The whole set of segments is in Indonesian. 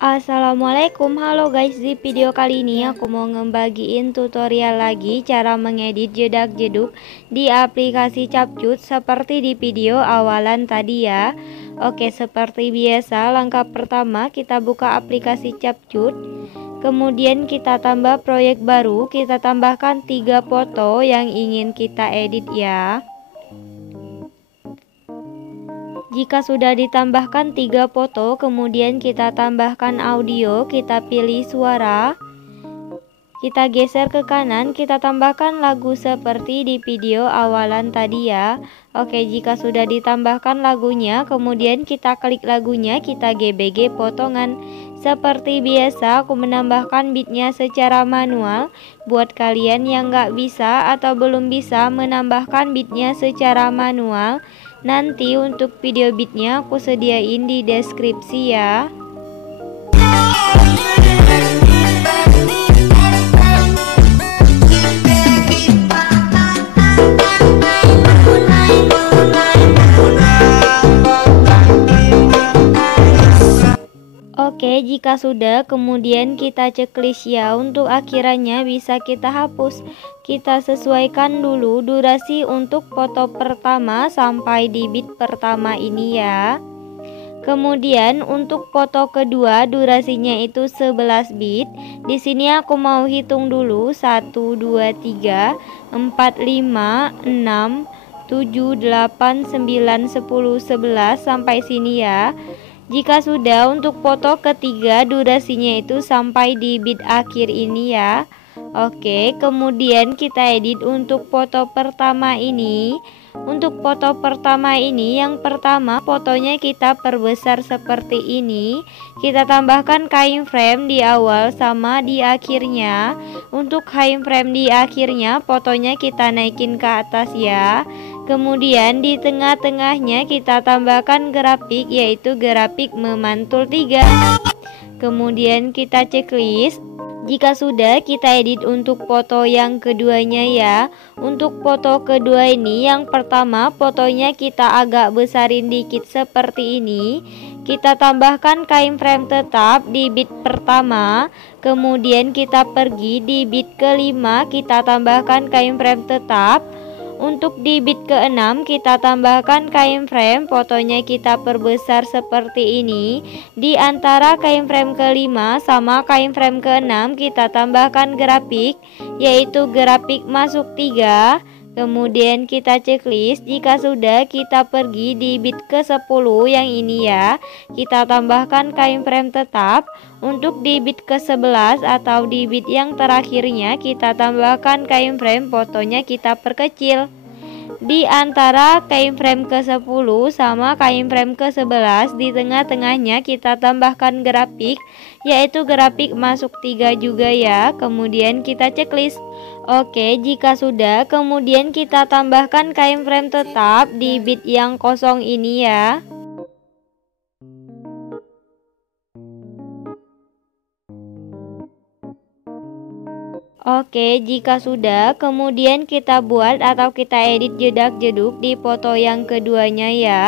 Assalamualaikum, halo guys. Di video kali ini aku mau ngebagiin tutorial lagi cara mengedit jedak-jeduk di aplikasi Capcut seperti di video awalan tadi ya. Oke, seperti biasa langkah pertama kita buka aplikasi Capcut. Kemudian kita tambah proyek baru, kita tambahkan 3 foto yang ingin kita edit ya. Jika sudah ditambahkan 3 foto, kemudian kita tambahkan audio, kita pilih suara, kita geser ke kanan, kita tambahkan lagu seperti di video awalan tadi ya. Oke, jika sudah ditambahkan lagunya, kemudian kita klik lagunya, kita gbg potongan. Seperti biasa aku menambahkan beatnya secara manual. Buat kalian yang nggak bisa atau belum bisa menambahkan beatnya secara manual, nanti untuk video beatnya aku sediain di deskripsi ya. Oke, jika sudah, kemudian kita checklist ya. Untuk akhirannya bisa kita hapus. Kita sesuaikan dulu durasi untuk foto pertama sampai di beat pertama ini ya. Kemudian untuk foto kedua durasinya itu 11 bit. Di sini aku mau hitung dulu 1 2 3 4 5 6 7 8 9 10 11 sampai sini ya. Jika sudah, untuk foto ketiga durasinya itu sampai di beat akhir ini ya. Oke, kemudian kita edit untuk foto pertama ini. Untuk foto pertama ini, yang pertama fotonya kita perbesar seperti ini. Kita tambahkan keyframe di awal sama di akhirnya. Untuk keyframe di akhirnya, fotonya kita naikin ke atas ya. Kemudian di tengah-tengahnya kita tambahkan grafik, yaitu grafik memantul 3. Kemudian kita checklist. Jika sudah, kita edit untuk foto yang keduanya ya. Untuk foto kedua ini, yang pertama fotonya kita agak besarin dikit seperti ini. Kita tambahkan keyframe tetap di beat pertama. Kemudian kita pergi di beat kelima, kita tambahkan keyframe tetap. Untuk di beat ke-6 kita tambahkan keyframe, fotonya kita perbesar seperti ini. Di antara keyframe ke-5 sama keyframe ke-6 kita tambahkan grafik, yaitu grafik masuk 3. Kemudian kita checklist. Jika sudah, kita pergi di beat ke-10 yang ini ya. Kita tambahkan keyframe tetap. Untuk di beat ke-11 atau di beat yang terakhirnya kita tambahkan keyframe, fotonya kita perkecil. Di antara keyframe ke-10 sama keyframe ke-11 di tengah-tengahnya kita tambahkan grafik, yaitu grafik masuk 3 juga ya. Kemudian kita checklist. Oke, jika sudah, kemudian kita tambahkan keyframe tetap di beat yang kosong ini ya. Oke, jika sudah, kemudian kita buat atau kita edit jedak-jeduk di foto yang keduanya ya.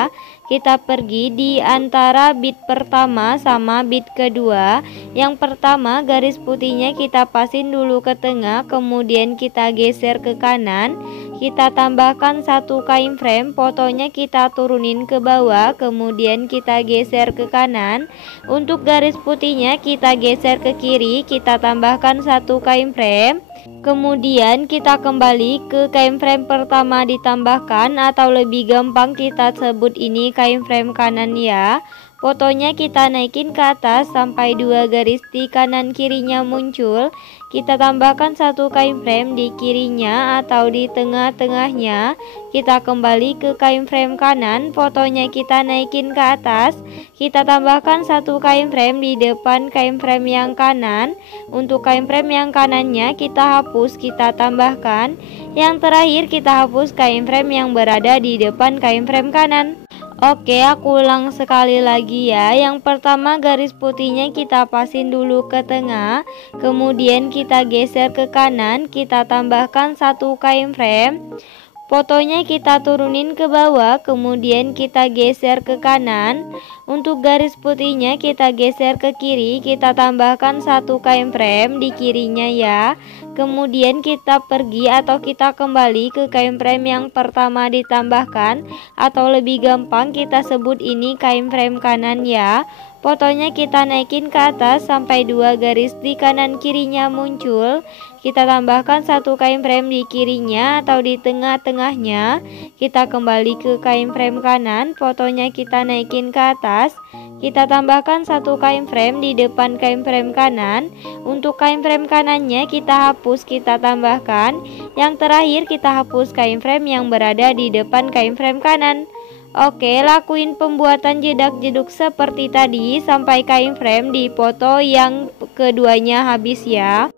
Kita pergi di antara beat pertama sama beat kedua. Yang pertama garis putihnya kita pasin dulu ke tengah, kemudian kita geser ke kanan. Kita tambahkan 1 keyframe, fotonya kita turunin ke bawah, kemudian kita geser ke kanan. Untuk garis putihnya kita geser ke kiri, kita tambahkan 1 keyframe. Kemudian kita kembali ke keyframe pertama ditambahkan, atau lebih gampang kita sebut ini keyframe kanan ya. Fotonya kita naikin ke atas sampai 2 garis di kanan kirinya muncul. Kita tambahkan 1 keyframe di kirinya atau di tengah-tengahnya. Kita kembali ke keyframe kanan, fotonya kita naikin ke atas. Kita tambahkan 1 keyframe di depan keyframe yang kanan. Untuk keyframe yang kanannya kita hapus, kita tambahkan. Yang terakhir kita hapus keyframe yang berada di depan keyframe kanan. Oke, aku ulang sekali lagi ya. Yang pertama garis putihnya kita pasin dulu ke tengah, kemudian kita geser ke kanan, kita tambahkan satu kain frame. Fotonya kita turunin ke bawah, kemudian kita geser ke kanan. Untuk garis putihnya kita geser ke kiri, kita tambahkan satu kain frame di kirinya ya. Kemudian kita pergi atau kita kembali ke kain frame yang pertama ditambahkan, atau lebih gampang kita sebut ini kain frame kanan ya. Fotonya kita naikin ke atas sampai dua garis di kanan kirinya muncul. Kita tambahkan satu kain frame di kirinya atau di tengah-tengahnya. Kita kembali ke kain frame kanan, fotonya kita naikin ke atas. Kita tambahkan satu kain frame di depan kain frame kanan. Untuk kain frame kanannya kita hapus, kita tambahkan. Yang terakhir kita hapus kain frame yang berada di depan kain frame kanan. Oke, lakuin pembuatan jedak-jeduk seperti tadi sampai kain frame di foto yang keduanya habis ya.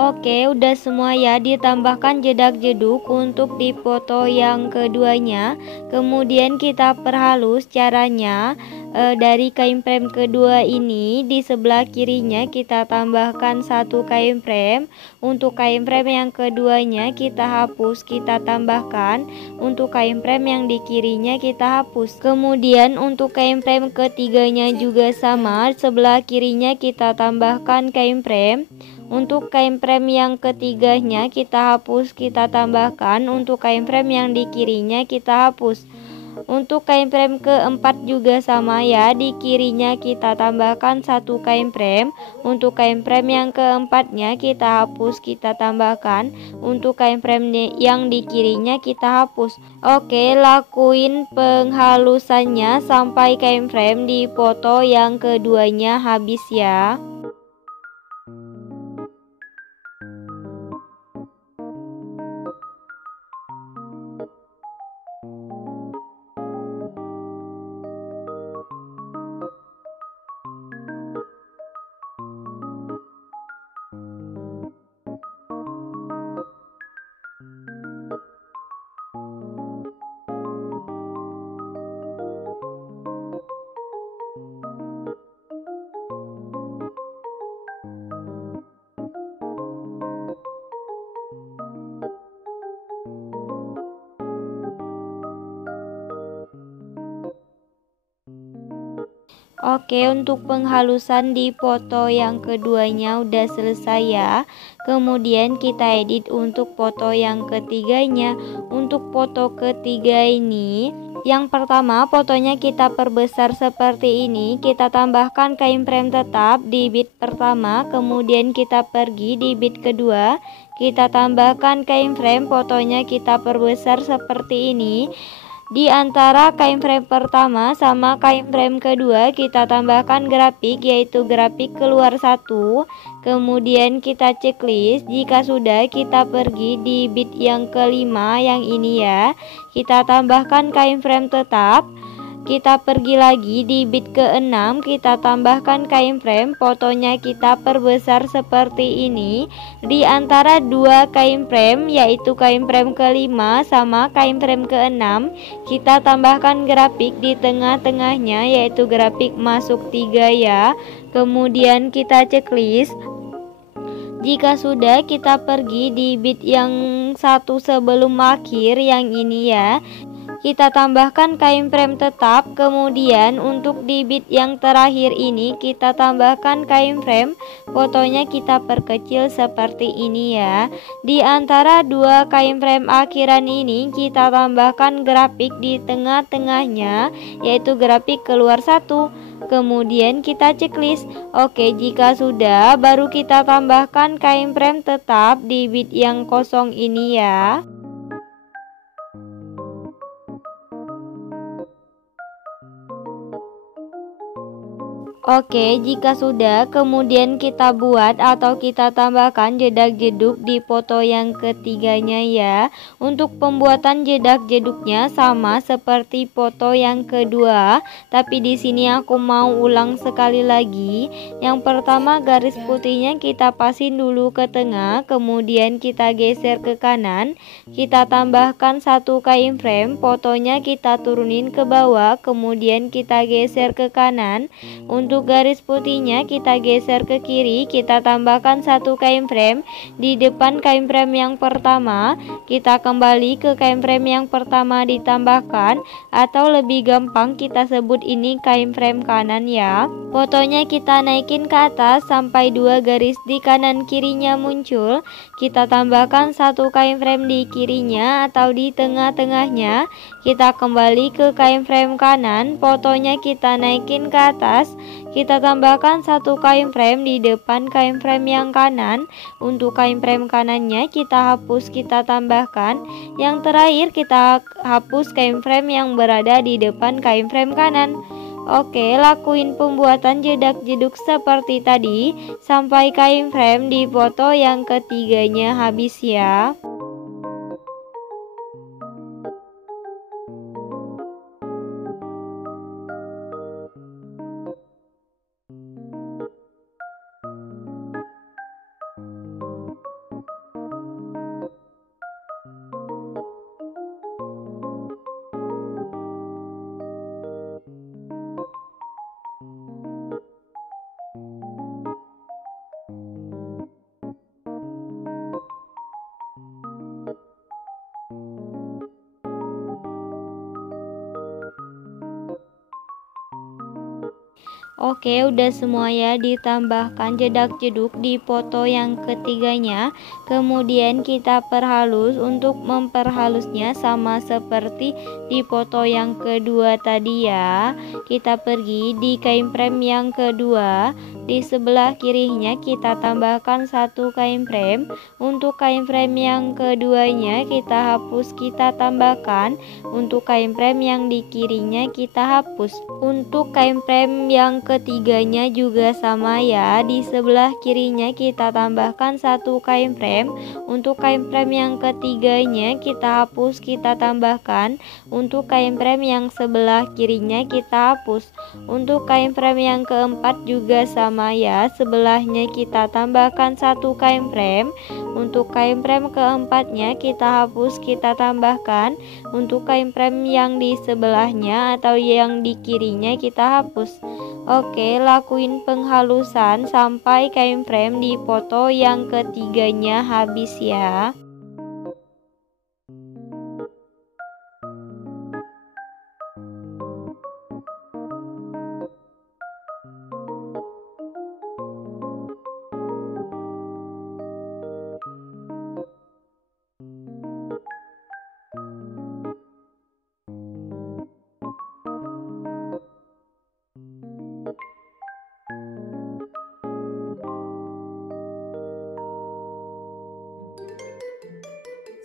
Oke, udah semua ya, ditambahkan jedak-jeduk untuk di foto yang keduanya. Kemudian kita perhalus caranya. Dari kain frame kedua ini di sebelah kirinya kita tambahkan satu kain frame. Untuk kain frame yang keduanya kita hapus, kita tambahkan. Untuk kain frame yang di kirinya kita hapus. Kemudian untuk kain frame ketiganya juga sama, sebelah kirinya kita tambahkan kain frame. Untuk kain frame yang ketiganya kita hapus, kita tambahkan. Untuk kain frame yang di kirinya kita hapus. Untuk kain frame keempat juga sama ya, di kirinya kita tambahkan satu kain frame. Untuk kain frame yang keempatnya kita hapus, kita tambahkan. Untuk kain frame yang di kirinya kita hapus. Oke, lakuin penghalusannya sampai kain frame di foto yang keduanya habis ya. Oke, untuk penghalusan di foto yang keduanya udah selesai ya. Kemudian kita edit untuk foto yang ketiganya. Untuk foto ketiga ini, yang pertama fotonya kita perbesar seperti ini. Kita tambahkan kain frame tetap di bit pertama, kemudian kita pergi di bit kedua. Kita tambahkan kain frame, fotonya kita perbesar seperti ini. Di antara kain frame pertama sama kain frame kedua kita tambahkan grafik, yaitu grafik keluar satu. Kemudian kita checklist. Jika sudah, kita pergi di bit yang kelima yang ini ya. Kita tambahkan kain frame tetap. Kita pergi lagi di bit ke-6, kita tambahkan kain frame, fotonya kita perbesar seperti ini. Di antara dua kain frame, yaitu kain frame kelima sama kain frame ke-6, kita tambahkan grafik di tengah-tengahnya, yaitu grafik masuk 3 ya. Kemudian kita checklist. Jika sudah, kita pergi di bit yang satu sebelum akhir yang ini ya. Kita tambahkan kain frame tetap. Kemudian untuk di bit yang terakhir ini kita tambahkan kain frame, fotonya kita perkecil seperti ini ya. Di antara dua kain frame akhiran ini kita tambahkan grafik di tengah-tengahnya, yaitu grafik keluar satu. Kemudian kita checklist. Oke, jika sudah, baru kita tambahkan kain frame tetap di bit yang kosong ini ya. Oke, jika sudah, kemudian kita buat atau kita tambahkan jedak-jeduk di foto yang ketiganya ya. Untuk pembuatan jedak-jeduknya sama seperti foto yang kedua, tapi di sini aku mau ulang sekali lagi. Yang pertama, garis putihnya kita pasin dulu ke tengah, kemudian kita geser ke kanan. Kita tambahkan satu kain frame, fotonya kita turunin ke bawah, kemudian kita geser ke kanan. Untuk garis putihnya kita geser ke kiri, kita tambahkan satu kain frame di depan kain frame yang pertama. Kita kembali ke kain frame yang pertama ditambahkan, atau lebih gampang kita sebut ini kain frame kanan ya. Fotonya kita naikin ke atas sampai dua garis di kanan kirinya muncul. Kita tambahkan satu kain frame di kirinya atau di tengah-tengahnya. Kita kembali ke kain frame kanan, fotonya kita naikin ke atas. Kita tambahkan satu kain frame di depan kain frame yang kanan. Untuk kain frame kanannya kita hapus, kita tambahkan. Yang terakhir kita hapus kain frame yang berada di depan kain frame kanan. Oke, lakuin pembuatan jedak-jeduk seperti tadi sampai kain frame di foto yang ketiganya habis ya. Oke, udah semua ya, ditambahkan jedak-jeduk di foto yang ketiganya. Kemudian kita perhalus. Untuk memperhalusnya sama seperti di foto yang kedua tadi ya. Kita pergi di kain frame yang kedua. Di sebelah kirinya kita tambahkan satu kain frame. Untuk kain frame yang keduanya kita hapus, kita tambahkan. Untuk kain frame yang di kirinya kita hapus. Untuk kain frame yang ketiganya juga sama ya. Di sebelah kirinya kita tambahkan satu kain frame. Untuk kain frame yang ketiganya kita hapus, kita tambahkan. Untuk kain frame yang sebelah kirinya kita hapus. Untuk kain frame yang keempat juga sama ya. Sebelahnya kita tambahkan satu kain frame. Untuk kain frame keempatnya kita hapus, kita tambahkan. Untuk kain frame yang di sebelahnya atau yang di kirinya kita hapus. Oke, lakuin penghalusan sampai kain frame di foto yang ketiganya habis ya.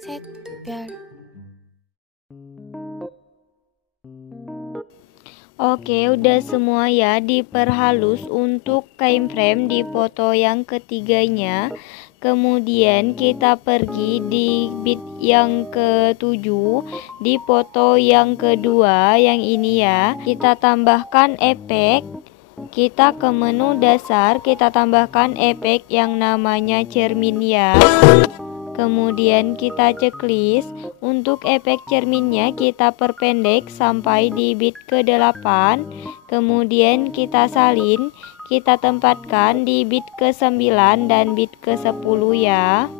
Set biar. Oke, udah semua ya, diperhalus untuk kain frame di foto yang ketiganya. Kemudian kita pergi di bit yang ketujuh di foto yang kedua yang ini ya. Kita tambahkan efek. Kita ke menu dasar, kita tambahkan efek yang namanya cermin ya. Kemudian kita checklist. Untuk efek cerminnya kita perpendek sampai di bit ke-8. Kemudian kita salin, kita tempatkan di bit ke-9 dan bit ke-10 ya.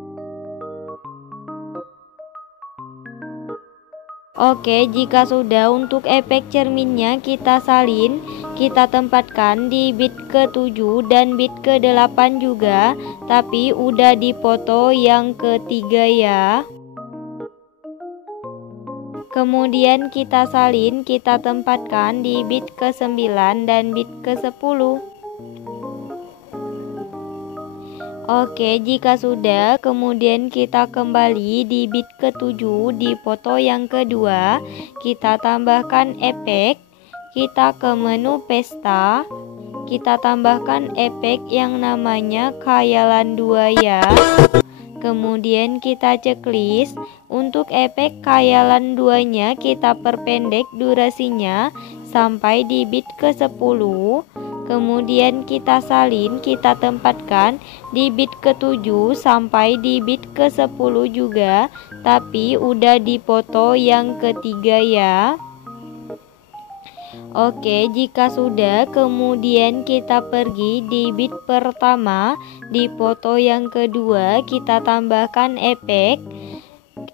Oke, jika sudah, untuk efek cerminnya kita salin, kita tempatkan di bit ke-7 dan bit ke-8 juga, tapi udah di foto yang ketiga ya. Kemudian kita salin, kita tempatkan di bit ke-9 dan bit ke-10. Oke, jika sudah, kemudian kita kembali di bit ke-7 di foto yang kedua. Kita tambahkan efek, kita ke menu pesta, kita tambahkan efek yang namanya khayalan 2 ya. Kemudian kita checklist. Untuk efek khayalan 2-nya kita perpendek durasinya sampai di bit ke-10. Kemudian kita salin, kita tempatkan di bit ke-7 sampai di bit ke-10 juga, tapi udah dipoto yang ketiga ya. Oke, jika sudah, kemudian kita pergi di bit pertama, di foto yang kedua kita tambahkan efek.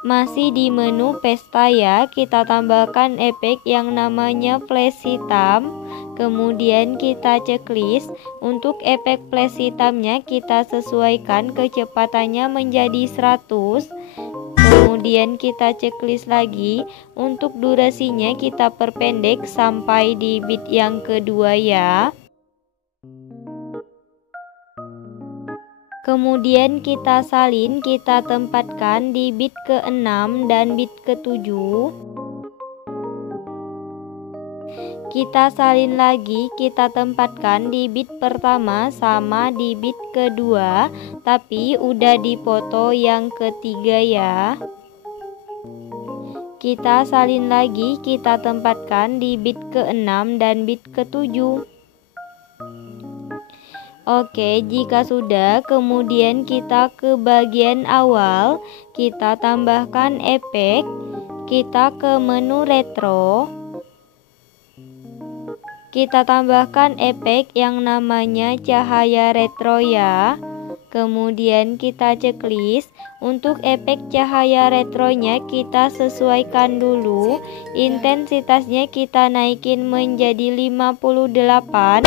Masih di menu pesta ya, kita tambahkan efek yang namanya flash hitam. Kemudian kita checklist. Untuk efek flash hitamnya kita sesuaikan kecepatannya menjadi 100. Kemudian kita checklist lagi. Untuk durasinya kita perpendek sampai di bit yang kedua ya. Kemudian kita salin, kita tempatkan di bit ke-6 dan bit ke-7. Kita salin lagi, kita tempatkan di bit pertama sama di bit kedua, tapi udah dipoto yang ketiga ya. Kita salin lagi, kita tempatkan di bit ke-6 dan bit ke-7. Oke, jika sudah, kemudian kita ke bagian awal, kita tambahkan efek, kita ke menu retro, kita tambahkan efek yang namanya cahaya retro ya. Kemudian kita checklist. Untuk efek cahaya retronya kita sesuaikan dulu, intensitasnya kita naikin menjadi 58,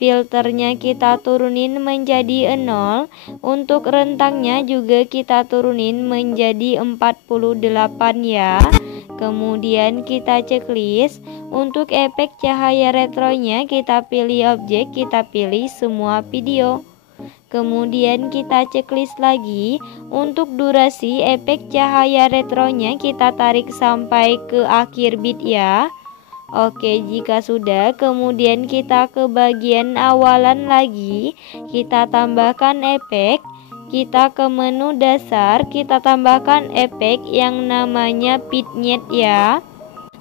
filternya kita turunin menjadi 0, untuk rentangnya juga kita turunin menjadi 48 ya. Kemudian kita checklist. Untuk efek cahaya retronya kita pilih objek, kita pilih semua video. Kemudian kita checklist lagi. Untuk durasi efek cahaya retronya kita tarik sampai ke akhir bit ya. Oke, jika sudah, kemudian kita ke bagian awalan lagi, kita tambahkan efek, kita ke menu dasar, kita tambahkan efek yang namanya vignette ya.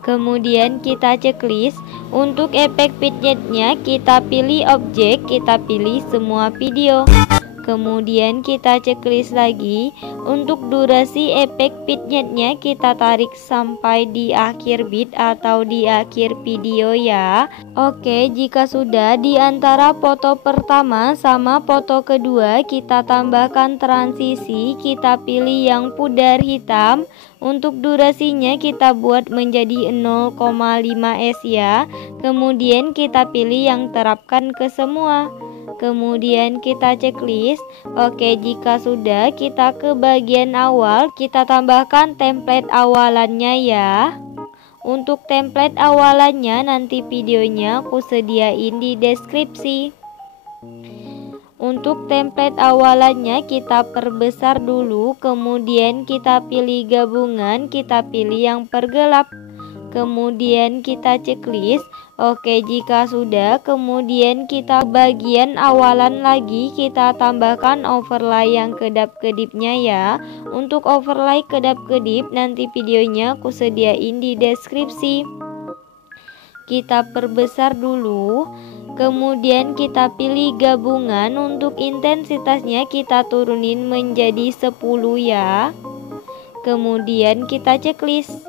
Kemudian kita checklist. Untuk efek vignette-nya kita pilih objek, kita pilih semua video. Kemudian kita checklist lagi. Untuk durasi efek vignette-nya kita tarik sampai di akhir bit atau di akhir video ya. Oke, jika sudah, di antara foto pertama sama foto kedua kita tambahkan transisi, kita pilih yang pudar hitam. Untuk durasinya kita buat menjadi 0,5s ya. Kemudian kita pilih yang terapkan ke semua. Kemudian kita checklist. Oke, jika sudah, kita ke bagian awal, kita tambahkan template awalannya ya. Untuk template awalannya nanti videonya aku sediain di deskripsi. Untuk template awalannya kita perbesar dulu, kemudian kita pilih gabungan, kita pilih yang pergelap. Kemudian kita checklist. Oke, jika sudah, kemudian kita bagian awalan lagi, kita tambahkan overlay yang kedap-kedipnya ya. Untuk overlay kedap-kedip nanti videonya aku sediain di deskripsi. Kita perbesar dulu. Kemudian kita pilih gabungan. Untuk intensitasnya kita turunin menjadi 10 ya. Kemudian kita checklist.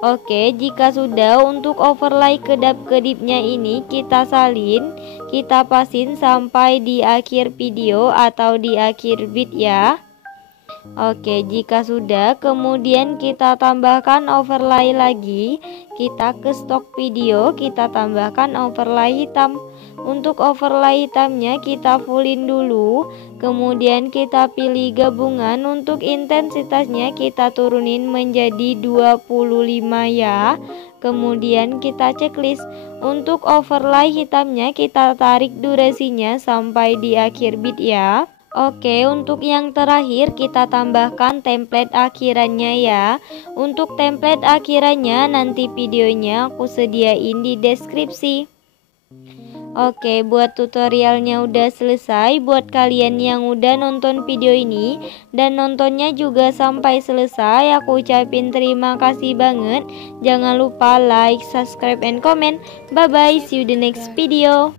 Oke, jika sudah, untuk overlay kedap-kedipnya ini kita salin, kita pasin sampai di akhir video atau di akhir bit ya. Oke, jika sudah, kemudian kita tambahkan overlay lagi, kita ke stok video, kita tambahkan overlay hitam. Untuk overlay hitamnya kita fullin dulu, kemudian kita pilih gabungan. Untuk intensitasnya kita turunin menjadi 25 ya. Kemudian kita checklist. Untuk overlay hitamnya kita tarik durasinya sampai di akhir bit ya. Oke, untuk yang terakhir kita tambahkan template akhirannya ya. Untuk template akhirannya nanti videonya aku sediain di deskripsi. Oke, buat tutorialnya udah selesai. Buat kalian yang udah nonton video ini dan nontonnya juga sampai selesai, aku ucapin terima kasih banget. Jangan lupa like, subscribe, and comment. Bye bye, see you the next video.